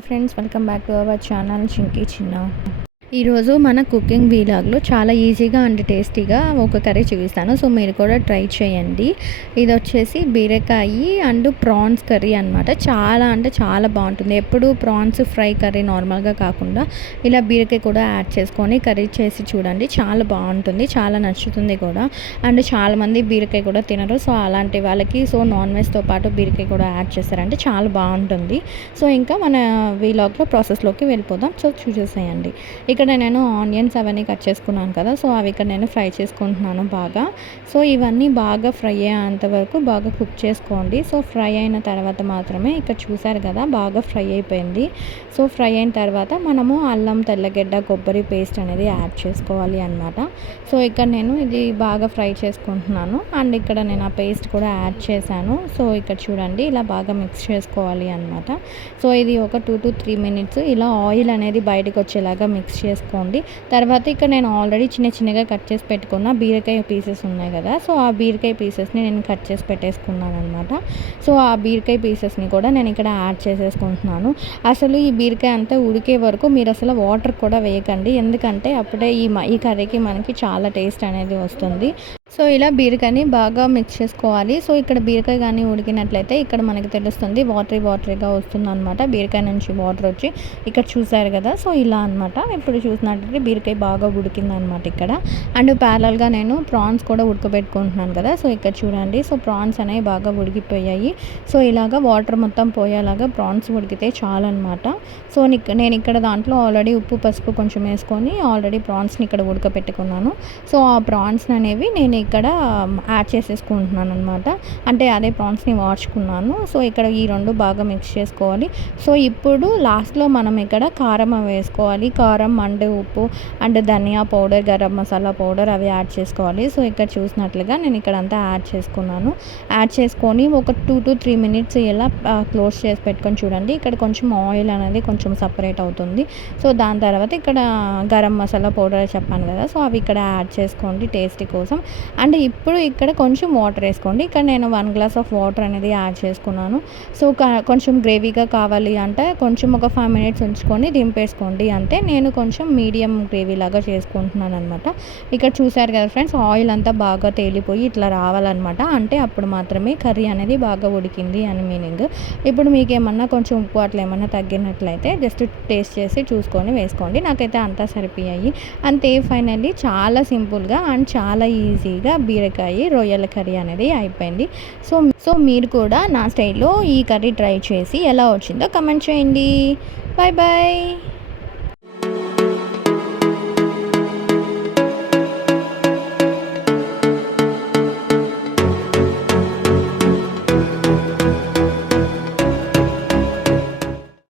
Hi friends, welcome back to our channel Chinki చిన్న. ఈరోజు మన కుకింగ్ వీలాగ్లో చాలా ఈజీగా అండ్ టేస్టీగా ఒక కర్రీ చూపిస్తాను. సో మీరు కూడా ట్రై చేయండి. ఇది వచ్చేసి బీరకాయ అండ్ ప్రాన్స్ కర్రీ అనమాట. చాలా అంటే చాలా బాగుంటుంది. ఎప్పుడు ప్రాన్స్ ఫ్రై కర్రీ నార్మల్గా కాకుండా ఇలా బీరకాయ కూడా యాడ్ చేసుకొని కర్రీ చేసి చూడండి. చాలా బాగుంటుంది, చాలా నచ్చుతుంది కూడా. అండ్ చాలామంది బీరకాయ కూడా తినరు. సో అలాంటి వాళ్ళకి నాన్ వెజ్తో పాటు బీరకాయ కూడా యాడ్ చేస్తారంటే చాలా బాగుంటుంది. సో ఇంకా మన వీలాగ్లో ప్రాసెస్లోకి వెళ్ళిపోదాం. సో చూసేసేయండి. ఇక్కడ నేను ఆనియన్స్ అవన్నీ కట్ చేసుకున్నాను కదా. సో అవి ఇక్కడ నేను ఫ్రై చేసుకుంటున్నాను బాగా. సో ఇవన్నీ బాగా ఫ్రై అయ్యేంత వరకు బాగా కుక్ చేసుకోండి. సో ఫ్రై అయిన తర్వాత మాత్రమే ఇక్కడ చూసారు కదా బాగా ఫ్రై అయిపోయింది. సో ఫ్రై అయిన తర్వాత మనము అల్లం, తెల్లగడ్డ, కొబ్బరి పేస్ట్ అనేది యాడ్ చేసుకోవాలి అన్నమాట. సో ఇక్కడ నేను ఇది బాగా ఫ్రై చేసుకుంటున్నాను. అండ్ ఇక్కడ నేను ఆ పేస్ట్ కూడా యాడ్ చేశాను. సో ఇక్కడ చూడండి ఇలా బాగా మిక్స్ చేసుకోవాలి అన్నమాట. సో ఇది ఒక 2 to 3 minutes ఇలా ఆయిల్ అనేది బయటకు వచ్చేలాగా మిక్స్ చేసుకోండి. తర్వాత ఇక్కడ నేను ఆల్రెడీ చిన్నగా కట్ చేసి పెట్టుకున్న బీరకాయ పీసెస్ ఉన్నాయి కదా. సో ఆ బీరకాయ పీసెస్ని నేను కట్ చేసి పెట్టేసుకున్నాను అనమాట. సో ఆ బీరకాయ పీసెస్ని కూడా నేను ఇక్కడ యాడ్ చేసేసుకుంటున్నాను. అసలు ఈ బీరకాయ అంతా ఉడికే వరకు మీరు అసలు వాటర్ కూడా వేయకండి, ఎందుకంటే అప్పుడే ఈ కర్రీకి మనకి చాలా టేస్ట్ అనేది వస్తుంది. సో ఇలా బీరకాయని బాగా మిక్స్ చేసుకోవాలి. సో ఇక్కడ బీరకాయ కానీ ఉడికినట్లయితే ఇక్కడ మనకి తెలుస్తుంది వాటరీగా వస్తుంది అనమాట. బీరకాయ నుంచి వాటర్ వచ్చి ఇక్కడ చూసారు కదా. సో ఇలా అనమాట. ఇప్పుడు చూసినట్లయితే బీరకాయ బాగా ఉడికింది అనమాట ఇక్కడ. అండ్ ప్యారల్గా నేను ప్రాన్స్ కూడా ఉడకబెట్టుకుంటున్నాను కదా. సో ఇక్కడ చూడండి. సో ప్రాన్స్ అనేవి బాగా ఉడికిపోయాయి. సో ఇలాగా వాటర్ మొత్తం పోయేలాగా ప్రాన్స్ ఉడికితే చాలు అనమాట. సో నేను ఇక్కడ దాంట్లో ఆల్రెడీ ఉప్పు, పసుపు కొంచెం వేసుకొని ఆల్రెడీ ప్రాన్స్ని ఇక్కడ ఉడకబెట్టుకున్నాను. సో ఆ ప్రాన్స్ అనేవి నేను ఇక్కడ యాడ్ చేసేసుకుంటున్నాను అనమాట. అంటే అదే ప్రాన్స్ని వాడ్చుకున్నాను. సో ఇక్కడ ఈ రెండు బాగా మిక్స్ చేసుకోవాలి. సో ఇప్పుడు లాస్ట్లో మనం ఇక్కడ కారం వేసుకోవాలి. కారం అండ్ ఉప్పు అండ్ ధనియా పౌడర్, గరం మసాలా పౌడర్ అవి యాడ్ చేసుకోవాలి. సో ఇక్కడ చూసినట్లుగా నేను ఇక్కడ అంతా యాడ్ చేసుకున్నాను. యాడ్ చేసుకొని ఒక 2 to 3 minutes ఇలా క్లోజ్ చేసి పెట్టుకొని చూడండి. ఇక్కడ కొంచెం ఆయిల్ అనేది కొంచెం సపరేట్ అవుతుంది. సో దాని తర్వాత ఇక్కడ గరం మసాలా పౌడర్ చెప్పాను కదా. సో అవి ఇక్కడ యాడ్ చేసుకోండి టేస్ట్ కోసం. అండ్ ఇప్పుడు ఇక్కడ కొంచెం వాటర్ వేసుకోండి. ఇక్కడ నేను 1 glass ఆఫ్ వాటర్ అనేది యాడ్ చేసుకున్నాను. సో కొంచెం గ్రేవీగా కావాలి అంటే కొంచెం ఒక 5 minutes ఉంచుకొని దింపేసుకోండి అంతే. నేను కొంచెం మీడియం గ్రేవీ లాగా చేసుకుంటున్నాను అనమాట. ఇక్కడ చూసారు కదా ఫ్రెండ్స్, ఆయిల్ అంతా బాగా తేలిపోయి ఇట్లా రావాలన్నమాట. అంటే అప్పుడు మాత్రమే కర్రీ అనేది బాగా ఉడికింది అని మీనింగ్. ఇప్పుడు మీకు ఏమన్నా కొంచెం ఉప్పు అట్లా ఏమన్నా తగ్గినట్లయితే జస్ట్ టేస్ట్ చేసి చూసుకొని వేసుకోండి. నాకైతే అంతా సరిపోయాయి అంతే. ఫైనల్లీ చాలా సింపుల్గా అండ్ చాలా ఈజీగా బీరకాయ రొయ్యల కర్రీ అనేది అయిపోయింది. సో మీరు కూడా నా స్టైల్లో ఈ కర్రీ ట్రై చేసి ఎలా వచ్చిందో కమెంట్ చేయండి. Bye bye.